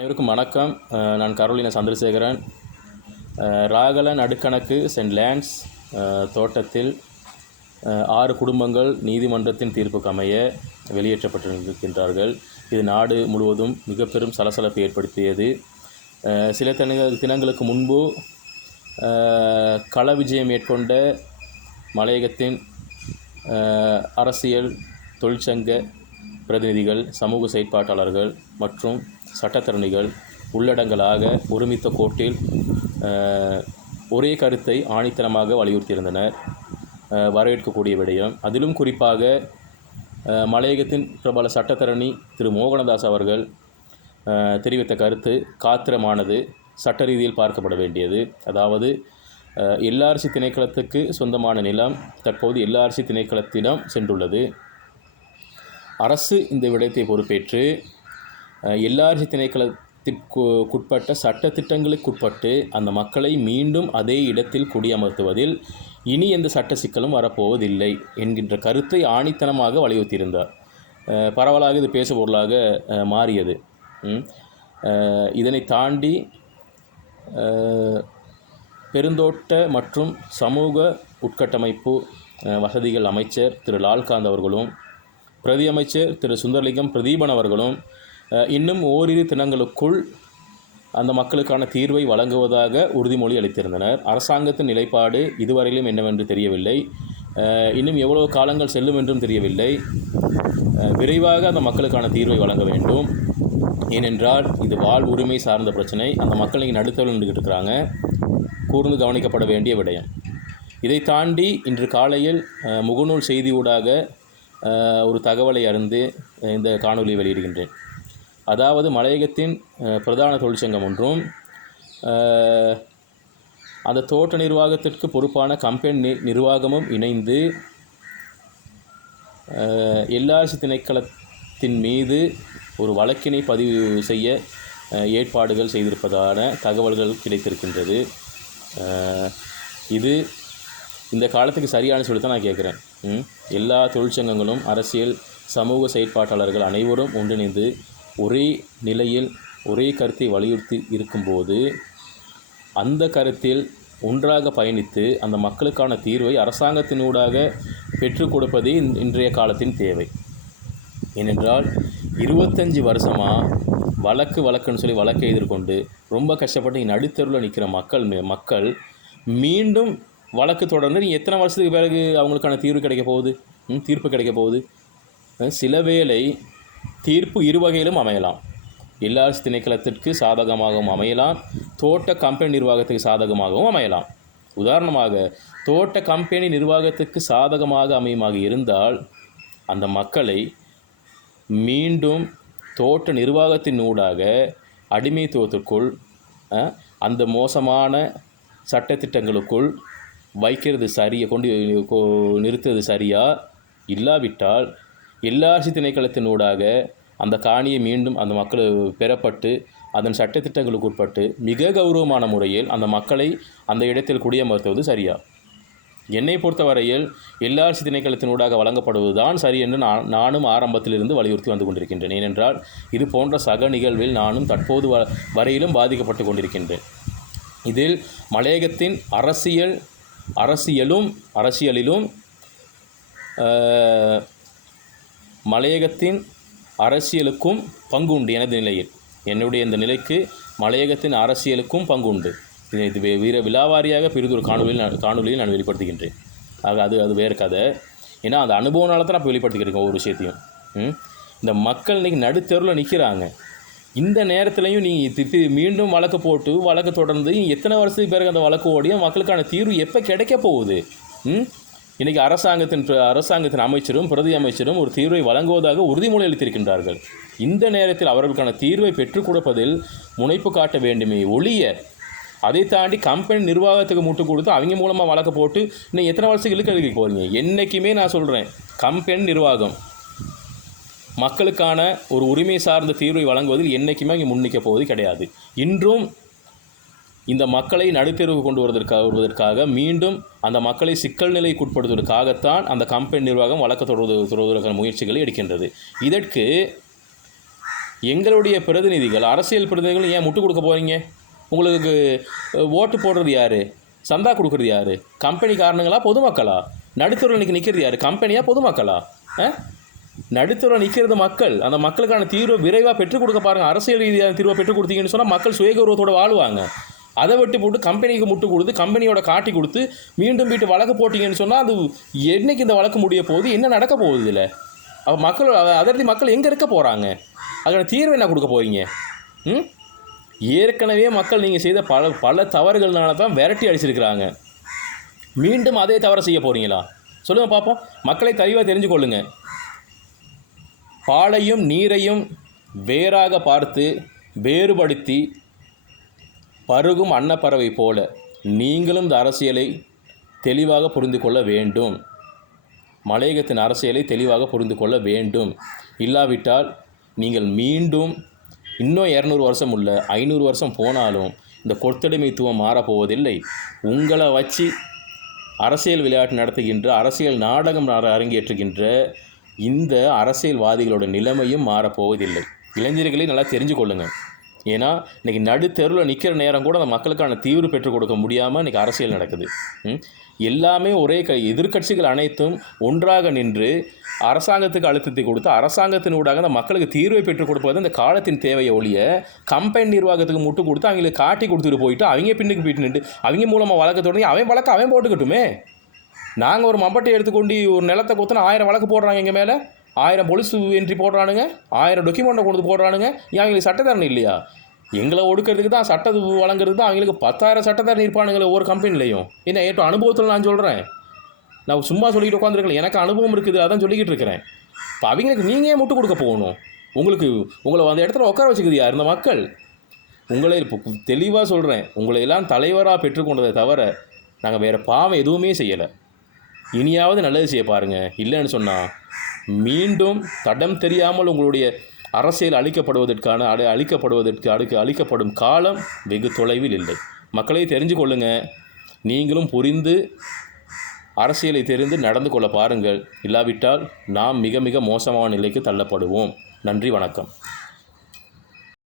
அனைவருக்கும் வணக்கம். நான் கரோலினா சந்திரசேகரன். ராகலன் அடுக்கணக்கு சென்ட் லான்ஸ் தோட்டத்தில் 6 குடும்பங்கள் நீதிமன்றத்தின் தீர்ப்புக்கு அமைய வெளியேற்றப்பட்டிருக்கின்றார்கள். இது நாடு முழுவதும் மிக பெரும் சலசலப்பை ஏற்படுத்தியது. சில தினங்களுக்கு முன்பு கள விஜயம் மேற்கொண்ட மலையகத்தின் அரசியல், தொழிற்சங்க பிரதிநிதிகள், சமூக செயற்பாட்டாளர்கள் மற்றும் சட்டத்தரணிகள் உள்ளடங்கலாக ஒருமித்த கோட்டில் ஒரே கருத்தை ஆணித்தனமாக வலியுறுத்தியிருந்தனர். வரவேற்கக்கூடிய விடயம். அதிலும் குறிப்பாக மலையகத்தின் பிரபல சட்டத்தரணி திரு மோகனதாஸ் அவர்கள் தெரிவித்த கருத்து காத்திரமானது, சட்ட ரீதியில் பார்க்கப்பட வேண்டியது. அதாவது எல்ஆர்சி திணைக்களத்துக்கு சொந்தமான நிலம் தற்போது எல்ஆர்சி திணைக்களத்திடம் சென்றுள்ளது. அரசு இந்த விடயத்தை பொறுப்பேற்று எல்ஆர்சி திணைக்களத்திற்குட்பட்ட சட்டத்திட்டங்களுக்குட்பட்டு அந்த மக்களை மீண்டும் அதே இடத்தில் குடியமர்த்துவதில் இனி எந்த சட்ட சிக்கலும் வரப்போவதில்லை என்கின்ற கருத்தை ஆணித்தனமாக வலியுறுத்தியிருந்தார். பரவலாக இது பேசுபொருளாக மாறியது. இதனை தாண்டி பெருந்தோட்ட மற்றும் சமூக உட்கட்டமைப்பு வசதிகள் அமைச்சர் திரு லால்காந்த் அவர்களும் பிரதி அமைச்சர் திரு சுந்தரலிங்கம் பிரதீபன் அவர்களும் இன்னும் ஓரிரு தினங்களுக்குள் அந்த மக்களுக்கான தீர்வை வழங்குவதாக உறுதிமொழி அளித்திருந்தனர். அரசாங்கத்தின் நிலைப்பாடு இதுவரையிலும் என்னவென்று தெரியவில்லை. இன்னும் எவ்வளவு காலங்கள் செல்லும் என்றும் தெரியவில்லை. விரைவாக அந்த மக்களுக்கான தீர்வை வழங்க வேண்டும். ஏனென்றால் இது வாழ்வுரிமை சார்ந்த பிரச்சனை. அந்த மக்கள் இங்கே நடுத்தரவில் நின்றுக்கிட்டு இருக்கிறாங்க. கூர்ந்து கவனிக்கப்பட வேண்டிய விடயம். இதை தாண்டி இன்று காலையில் முகநூல் செய்தி ஊடாக ஒரு தகவலை அறிந்து இந்த காணொலியை வெளியிடுகின்றேன். அதாவது மலையகத்தின் பிரதான தொழிற்சங்கம் ஒன்றும் அந்த தோட்ட நிர்வாகத்திற்கு பொறுப்பான கம்பெனி நிர்வாகமும் இணைந்து எல்ஆர்சி திணைக்களத்தின் மீது ஒரு வழக்கினை பதிவு செய்ய ஏற்பாடுகள் செய்திருப்பதான தகவல்கள் கிடைத்திருக்கின்றது. இது இந்த காலத்துக்கு சரியான சொல்லி தான் நான் கேட்குறேன். எல்லா தொழிற்சங்கங்களும், அரசியல், சமூக செயற்பாட்டாளர்கள் அனைவரும் ஒன்றிணைந்து ஒரே நிலையில் ஒரே கருத்தை வலியுறுத்தி இருக்கும்போது அந்த கருத்தில் ஒன்றாக பயணித்து அந்த மக்களுக்கான தீர்வை அரசாங்கத்தினூடாக பெற்றுக் கொடுப்பதே இன்றைய காலத்தின் தேவை. ஏனென்றால் 25 வருஷமாக வழக்குன்னு சொல்லி வழக்கை எதிர்கொண்டு ரொம்ப கஷ்டப்பட்டு நடுத்தருவில் நிற்கிற மக்கள் மீண்டும் வழக்கு தொடர்ந்து எத்தனை வருஷத்துக்கு பிறகு அவங்களுக்கான தீர்வு கிடைக்க போகுது, தீர்ப்பு கிடைக்க போகுது? சில வேளை தீர்ப்பு இருவகையிலும் அமையலாம். எல்ஆர்சி திணைக்களத்திற்கு சாதகமாகவும் அமையலாம், தோட்ட கம்பெனி நிர்வாகத்துக்கு சாதகமாகவும் அமையலாம். உதாரணமாக தோட்ட கம்பெனி நிர்வாகத்துக்கு சாதகமாக அமையுமாக இருந்தால் அந்த மக்களை மீண்டும் தோட்ட நிர்வாகத்தின் ஊடாக அடிமைத்துவத்திற்குள், அந்த மோசமான சட்டத்திட்டங்களுக்குள் வைக்கிறது கொண்டு நிறுத்துவது சரியா? இல்லாவிட்டால் எல்ஆர்சி திணைக்களத்தினூடாக அந்த காணியை மீண்டும் அந்த மக்கள் பெறப்பட்டு அதன் சட்டத்திட்டங்களுக்கு உட்பட்டு மிக கௌரவமான முறையில் அந்த மக்களை அந்த இடத்தில் குடியமர்த்துவது சரியா? என்னை பொறுத்தவரையில் எல்ஆர்சி திணைக்களத்தினூடாக வழங்கப்படுவது தான் சரி என்று நானும் ஆரம்பத்திலிருந்து வலியுறுத்தி வந்து கொண்டிருக்கின்றேன். ஏனென்றால் இது போன்ற சக நிகழ்வில் நானும் தற்போது வரையிலும் பாதிக்கப்பட்டு கொண்டிருக்கின்றேன். இதில் மலையகத்தின் அரசியலிலும் மலையகத்தின் அரசியலுக்கும் பங்கு உண்டு. எனது நிலையில், என்னுடைய இந்த நிலைக்கு மலையகத்தின் அரசியலுக்கும் பங்கு உண்டு. இது விலாவாரியாக பிரிதொரு காணொலியில் நான் வெளிப்படுத்துகின்றேன். ஆக அது வேறு கதை. ஏன்னா அந்த அனுபவனால தான் நான் இப்போ வெளிப்படுத்திக்கிட்டு ஒவ்வொரு விஷயத்தையும். இந்த மக்கள் இன்றைக்கி நடுத்தெருவில் நிற்கிறாங்க. இந்த நேரத்துலையும் நீங்கள் மீண்டும் வழக்கு போட்டு வழக்கு தொடர்ந்து எத்தனை வருஷத்துக்கு பிறகு அந்த வழக்கு ஓடியும் மக்களுக்கான தீர்வு எப்போ கிடைக்க போகுது? இன்றைக்கி அரசாங்கத்தின் அமைச்சரும் பிரதி அமைச்சரும் ஒரு தீர்வை வழங்குவதாக உறுதிமொழி அளித்திருக்கின்றார்கள். இந்த நேரத்தில் அவர்களுக்கான தீர்வை பெற்றுக் கொடுப்பதில் முனைப்பு காட்ட வேண்டுமே ஒழிய, அதை தாண்டி கம்பெனி நிர்வாகத்துக்கு முட்டு கொடுத்து அவங்க மூலமாக வழக்கு போட்டு இன்னும் எத்தனை வருஷத்துக்கு இழுக்க போகிறீங்க? என்றைக்குமே நான் சொல்கிறேன், கம்பெனி நிர்வாகம் மக்களுக்கான ஒரு உரிமை சார்ந்த தீர்வை வழங்குவதில் என்றைக்குமே இங்கே முன்னிக்க போவது கிடையாது. இன்றும் இந்த மக்களை நடுத்தெருவுக்கு கொண்டு வருவதற்காக மீண்டும் அந்த மக்களை சிக்கல் நிலைக்கு உட்படுத்துவதற்காகத்தான் அந்த கம்பெனி நிர்வாகம் வழக்கு தொடர்வதற்கான முயற்சிகளை எடுக்கின்றது. இதற்கு எங்களுடைய பிரதிநிதிகள், அரசியல் பிரதிநிதிகள் ஏன் முட்டு கொடுக்க போகிறீங்க? உங்களுக்கு ஓட்டு போடுறது யார்? சந்தா கொடுக்குறது யார்? கம்பெனி காரணங்களா, பொதுமக்களா? நடுத்தூரில் இன்றைக்கி நிற்கிறது யார்? கம்பெனியா, பொதுமக்களா? நடுத்தூரில் நிற்கிறது மக்கள். அந்த மக்களுக்கான தீர்வை விரைவாக பெற்றுக் கொடுக்க பாருங்கள். அரசியல் ரீதியான தீர்வை பெற்றுக் கொடுத்தீங்கன்னு சொன்னால் மக்கள் சுயகௌரவத்தோடு வாழ்வாங்க. அதை விட்டு போட்டு கம்பெனிக்கு முட்டு கொடுத்து, கம்பெனியோட காட்டி கொடுத்து, மீண்டும் வீட்டு வழக்கு போட்டிங்கன்னு சொன்னால் அது என்றைக்கு இந்த வழக்கு முடிய போகுது? என்ன நடக்க போகுது இதில்? அப்போ மக்கள் அதற்கு மக்கள் எங்கே இருக்க போகிறாங்க? அதுக்கான தீர்வு என்ன கொடுக்க போகிறீங்க? ஏற்கனவே மக்கள் நீங்கள் செய்த பல தவறுகள்னால தான் விரட்டி அடிச்சிருக்கிறாங்க. மீண்டும் அதே தவறை செய்ய போகிறீங்களா? சொல்லுங்கள் பார்ப்போம். மக்களை தெளிவாக தெரிஞ்சு கொள்ளுங்க. பாலையும் நீரையும் வேறாக பார்த்து வேறுபடுத்தி பருகும் அன்னப்பறவை போல நீங்களும் இந்த அரசியலை தெளிவாக புரிந்து கொள்ள வேண்டும். மலையகத்தின் அரசியலை தெளிவாக புரிந்து கொள்ள வேண்டும். இல்லாவிட்டால் நீங்கள் மீண்டும் இன்னும் 200 வருஷம் இல்லை, 500 வருஷம் போனாலும் இந்த கொத்தடிமைத்துவம் மாறப்போவதில்லை. உங்களை வச்சு அரசியல் விளையாட்டு நடத்துகின்ற, அரசியல் நாடகம் அரங்கேற்றுகின்ற இந்த அரசியல்வாதிகளோட நிலைமையும் மாறப்போவதில்லை. இளைஞர்களை நல்லா தெரிஞ்சு கொள்ளுங்கள். ஏன்னா இன்றைக்கி நடுத்தெருவில் நிற்கிற நேரம் கூட அந்த மக்களுக்கான தீர்வு பெற்றுக் கொடுக்க முடியாமல் இன்றைக்கி அரசியல் நடக்குது. எல்லாமே ஒரே எதிர்க்கட்சிகள் அனைத்தும் ஒன்றாக நின்று அரசாங்கத்துக்கு அழுத்தத்தை கொடுத்து அரசாங்கத்தினூடாக அந்த மக்களுக்கு தீர்வை பெற்றுக் கொடுப்பது இந்த காலத்தின் தேவையை ஒழிய கம்பெனி நிர்வாகத்துக்கு முட்டு கொடுத்து அவங்களுக்கு காட்டி கொடுத்துட்டு போயிட்டு அவங்க பின்னுக்கு போயிட்டு நின்று அவங்க மூலமாக வழக்கு தொடங்கி அவன் வழக்கு அவன் போட்டுக்கட்டுமே. நாங்கள் ஒரு மம்பட்டை எடுத்துக்கொண்டு ஒரு நிலத்தை கொடுத்துனா 1000 வழக்கு போடுறாங்க, எங்கள் மேலே 1000 போலீஸ் என்ட்ரி போடுறானுங்க, 1000 டாக்குமெண்ட்டை கொண்டு போடுறானுங்க. ஏன் அவங்களுக்கு சட்டத்தரணை இல்லையா? எங்களை ஒடுக்கிறதுக்கு தான் சட்டத்தை வழங்குறது தான் அவங்களுக்கு 10,000 சட்டத்தரணை இருப்பானுங்களே ஒவ்வொரு கம்பெனிலையும். என்ன ஏற்ற அனுபவத்தில் நான் சொல்கிறேன். நான் சும்மா சொல்லிக்கிட்டு உட்காந்துருக்கல, எனக்கு அனுபவம் இருக்குது, அதான் சொல்லிக்கிட்டு இருக்கிறேன். இப்போ அவங்களுக்கு நீங்கள் முட்டு கொடுக்க போகணும். உங்களை அந்த இடத்துல உட்கார வச்சுக்குது யார்? இந்த மக்கள். உங்களை இப்போ தெளிவாக சொல்கிறேன், உங்களை எல்லாம் தலைவராக பெற்றுக்கொண்டதை தவிர நாங்கள் வேறு பாவம் எதுவுமே செய்யலை. இனியாவது நல்லது செய்ய பாருங்கள். இல்லைன்னு சொன்னால் மீண்டும் தடம் தெரியாமல் உங்களுடைய அரசியல் அளிக்கப்படும் காலம் வெகு தொலைவில் இல்லை. மக்களை தெரிஞ்சு கொள்ளுங்கள். நீங்களும் புரிந்து அரசியலை தெரிந்து நடந்து கொள்ள பாருங்கள். இல்லாவிட்டால் நாம் மிக மிக மோசமான நிலைக்கு தள்ளப்படுவோம். நன்றி, வணக்கம்.